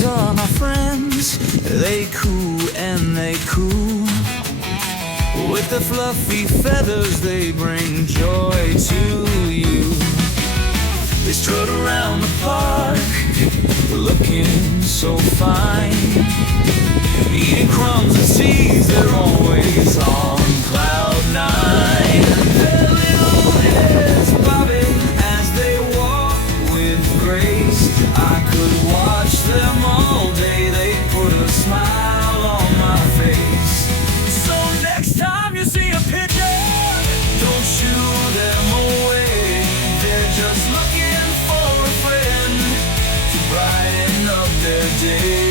pigeons are my friends. They coo and they coo. With their fluffy feathers they bring joy to you. They strut around the park, looking so fine, eating crumbs and seeds, they're always on cloud nine. Their little heads bobbing as they walk with grace. I could watch them all day, they put a smile on my face. So next time you see a pigeon, don't shoo them away. They're just looking for a friend to brighten up their day.